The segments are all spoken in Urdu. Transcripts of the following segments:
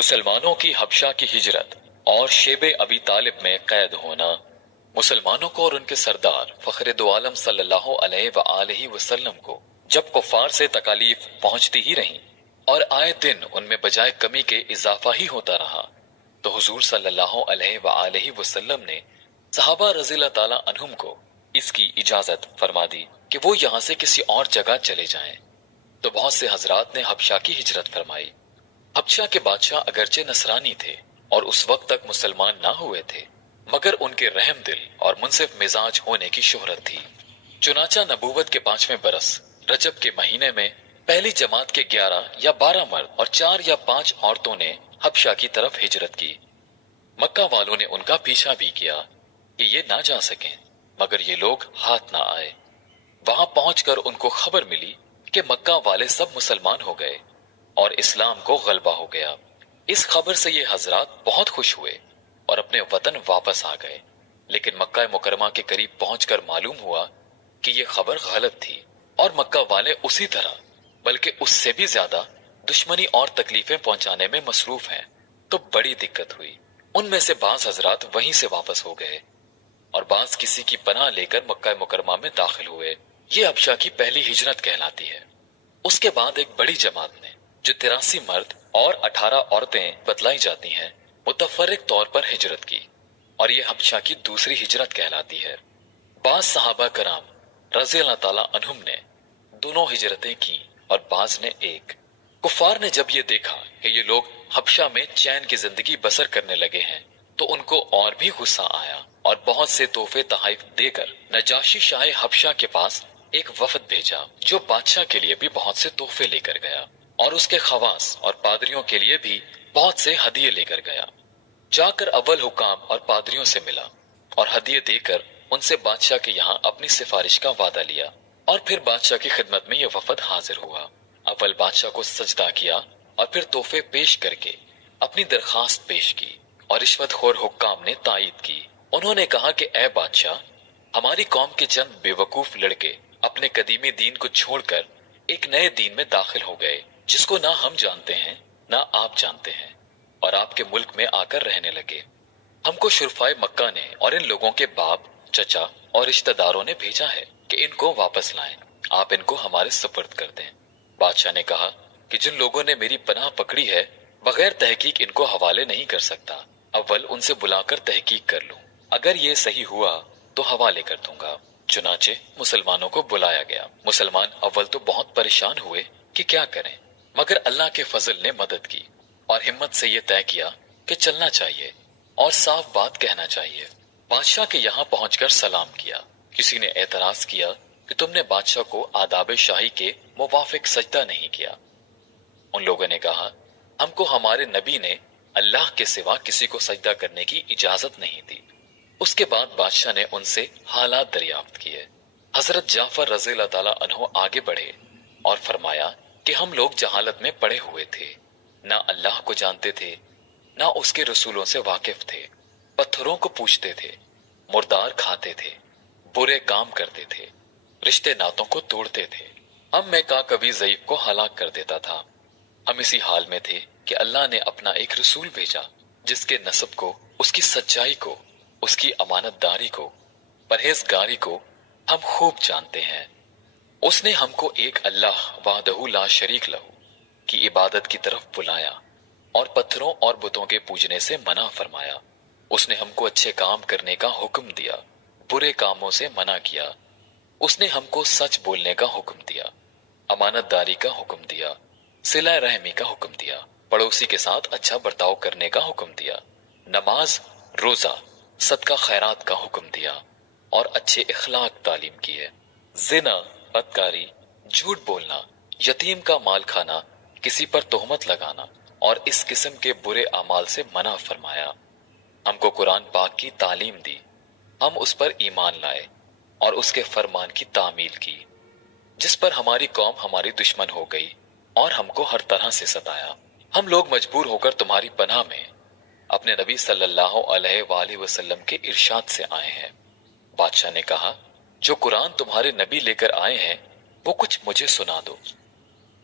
مسلمانوں کی حبشہ کی ہجرت اور شیب ابی طالب میں قید ہونا۔ مسلمانوں کو اور ان کے سردار فخر دو عالم صلی اللہ علیہ وآلہ وسلم کو جب کفار سے تکالیف پہنچتی ہی رہیں اور آئے دن ان میں بجائے کمی کے اضافہ ہی ہوتا رہا، تو حضور صلی اللہ علیہ وآلہ وسلم نے صحابہ رضی اللہ تعالی عنہم کو اس کی اجازت فرما دی کہ وہ یہاں سے کسی اور جگہ چلے جائیں۔ تو بہت سے حضرات نے حبشہ کی ہجرت فرمائی۔ حبشہ کے بادشاہ اگرچہ نصرانی تھے اور اس وقت تک مسلمان نہ ہوئے تھے، مگر ان کے رحم دل اور منصف مزاج ہونے کی شہرت تھی۔ چنانچہ نبوت کے 5ویں برس رجب کے مہینے میں پہلی جماعت کے 11 یا 12 مرد اور 4 یا 5 عورتوں نے حبشہ کی طرف ہجرت کی۔ مکہ والوں نے ان کا پیچھا بھی کیا کہ یہ نہ جا سکیں، مگر یہ لوگ ہاتھ نہ آئے۔ وہاں پہنچ کر ان کو خبر ملی کہ مکہ والے سب مسلمان ہو گئے اور اسلام کو غلبہ ہو گیا۔ اس خبر سے یہ حضرات بہت خوش ہوئے اور اپنے وطن واپس آ گئے، لیکن مکہ مکرمہ کے قریب پہنچ کر معلوم ہوا کہ یہ خبر غلط تھی اور مکہ والے اسی طرح بلکہ اس سے بھی زیادہ دشمنی اور تکلیفیں پہنچانے میں مصروف ہیں، تو بڑی دقت ہوئی۔ ان میں سے بعض حضرات وہیں سے واپس ہو گئے اور بعض کسی کی پناہ لے کر مکہ مکرمہ میں داخل ہوئے۔ یہ حبشہ کی پہلی ہجرت کہلاتی ہے۔ اس کے بعد ایک بڑی جماعت نے، جو 83 مرد اور 18 عورتیں بتلائی جاتی ہیں، متفرق طور پر ہجرت کی، اور یہ حبشہ کی دوسری ہجرت کہلاتی ہے۔ بعض صحابہ کرام رضی اللہ تعالی عنہم نے دونوں ہجرتیں کی اور بعض نے ایک۔ کفار نے جب یہ دیکھا کہ یہ لوگ حبشہ میں چین کی زندگی بسر کرنے لگے ہیں، تو ان کو اور بھی غصہ آیا اور بہت سے تحفے تحائف دے کر نجاشی شاہ حبشہ کے پاس ایک وفد بھیجا، جو بادشاہ کے لیے بھی بہت سے تحفے لے کر گیا اور اس کے خواص اور پادریوں کے لیے بھی بہت سے ہدیے لے کر گیا۔ جا کر اول حکام اور پادریوں سے ملا اور ہدیے دے کر ان سے بادشاہ کے یہاں اپنی سفارش کا وعدہ لیا، اور پھر بادشاہ کی خدمت میں یہ وفد حاضر ہوا۔ اول بادشاہ کو سجدہ کیا اور پھر تحفے پیش کر کے اپنی درخواست پیش کی، اور رشوت خور حکام نے تائید کی۔ انہوں نے کہا کہ اے بادشاہ، ہماری قوم کے چند بے وقوف لڑکے اپنے قدیمی دین کو چھوڑ کر ایک نئے دین میں داخل ہو گئے، جس کو نہ ہم جانتے ہیں نہ آپ جانتے ہیں، اور آپ کے ملک میں آ کر رہنے لگے۔ ہم کو شرفائے مکہ نے اور ان لوگوں کے باپ، چچا اور رشتہ داروں نے بھیجا ہے کہ ان کو واپس لائیں، آپ ان کو ہمارے سپرد کر دیں۔ بادشاہ نے کہا کہ جن لوگوں نے میری پناہ پکڑی ہے، بغیر تحقیق ان کو حوالے نہیں کر سکتا۔ اول ان سے بلا کر تحقیق کر لوں، اگر یہ صحیح ہوا تو حوالے کر دوں گا۔ چنانچہ مسلمانوں کو بلایا گیا۔ مسلمان اول تو بہت پریشان ہوئے کہ کیا کریں، مگر اللہ کے فضل نے مدد کی اور ہمت سے یہ طے کیا کہ چلنا چاہیے اور صاف بات کہنا چاہیے۔ بادشاہ کے یہاں پہنچ کر سلام کیا۔ کسی نے اعتراض کیا کہ تم نے بادشاہ کو آداب شاہی کے موافق سجدہ نہیں کیا۔ ان لوگوں نے کہا، ہم کو ہمارے نبی نے اللہ کے سوا کسی کو سجدہ کرنے کی اجازت نہیں دی۔ اس کے بعد بادشاہ نے ان سے حالات دریافت کیے۔ حضرت جعفر رضی اللہ تعالیٰ عنہ آگے بڑھے اور فرمایا کہ ہم لوگ جہالت میں پڑے ہوئے تھے، نہ اللہ کو جانتے تھے نہ اس کے رسولوں سے واقف تھے، پتھروں کو پوجتے تھے، مردار کھاتے تھے، برے کام کرتے تھے، رشتے ناتوں کو توڑتے تھے، ہم میں کا کبھی ضعیف کو ہلاک کر دیتا تھا۔ ہم اسی حال میں تھے کہ اللہ نے اپنا ایک رسول بھیجا، جس کے نسب کو، اس کی سچائی کو، اس کی امانت داری کو، پرہیزگاری کو ہم خوب جانتے ہیں۔ اس نے ہم کو ایک اللہ وحدہ لا شریک لہو کی عبادت کی طرف بلایا اور پتھروں اور بتوں کے پوجنے سے منع فرمایا۔ اس نے ہم کو اچھے کام کرنے کا حکم دیا، برے کاموں سے منع کیا۔ اس نے ہم کو سچ بولنے کا حکم دیا، امانت داری کا حکم دیا، صلہ رحمی کا حکم دیا، پڑوسی کے ساتھ اچھا برتاؤ کرنے کا حکم دیا، نماز، روزہ، صدقہ خیرات کا حکم دیا، اور اچھے اخلاق تعلیم کیے۔ زنا، بدکاری، جھوٹ بولنا، یتیم کا مال کھانا، کسی پر تہمت لگانا اور اس قسم کے برے اعمال سے منع فرمایا۔ ہم کو قرآن پاک کی تعلیم دی، ہم اس پر ایمان لائے اور اس کے فرمان کی تعمیل کی، جس پر ہماری قوم ہماری دشمن ہو گئی اور ہم کو ہر طرح سے ستایا۔ ہم لوگ مجبور ہو کر تمہاری پناہ میں اپنے نبی صلی اللہ علیہ وآلہ وسلم کے ارشاد سے آئے ہیں۔ بادشاہ نے کہا، جو قرآن تمہارے نبی لے کر آئے ہیں وہ کچھ مجھے سنا دو۔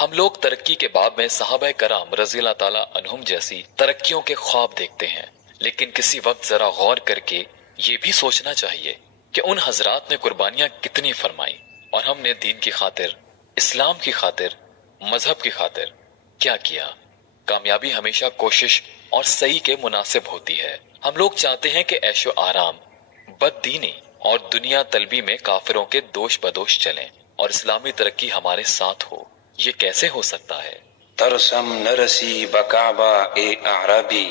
ہم لوگ ترقی کے باب میں صحابہ کرام رضی اللہ تعالیٰ عنہم جیسی ترقیوں کے خواب دیکھتے ہیں، لیکن کسی وقت ذرا غور کر کے یہ بھی سوچنا چاہیے کہ ان حضرات نے قربانیاں کتنی فرمائی اور ہم نے دین کی خاطر، اسلام کی خاطر، مذہب کی خاطر کیا کیا۔ کامیابی ہمیشہ کوشش اور صحیح کے مناسب ہوتی ہے۔ ہم لوگ چاہتے ہیں کہ عیش و آرام، بد دینی اور دنیا طلبی میں کافروں کے دوش بدوش چلیں اور اسلامی ترقی ہمارے ساتھ ہو۔ یہ کیسے ہو سکتا ہے؟ ترسم نرسی بکعبہ اے اعرابی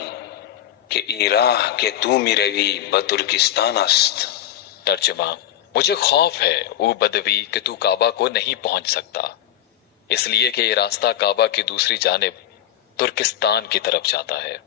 کہ ای راہ کہ تو می روی بترکستان است۔ ترجمہ: مجھے خوف ہے او بدوی کہ تو کعبہ کو نہیں پہنچ سکتا، اس لیے کہ یہ راستہ کعبہ کی دوسری جانب ترکستان کی طرف جاتا ہے۔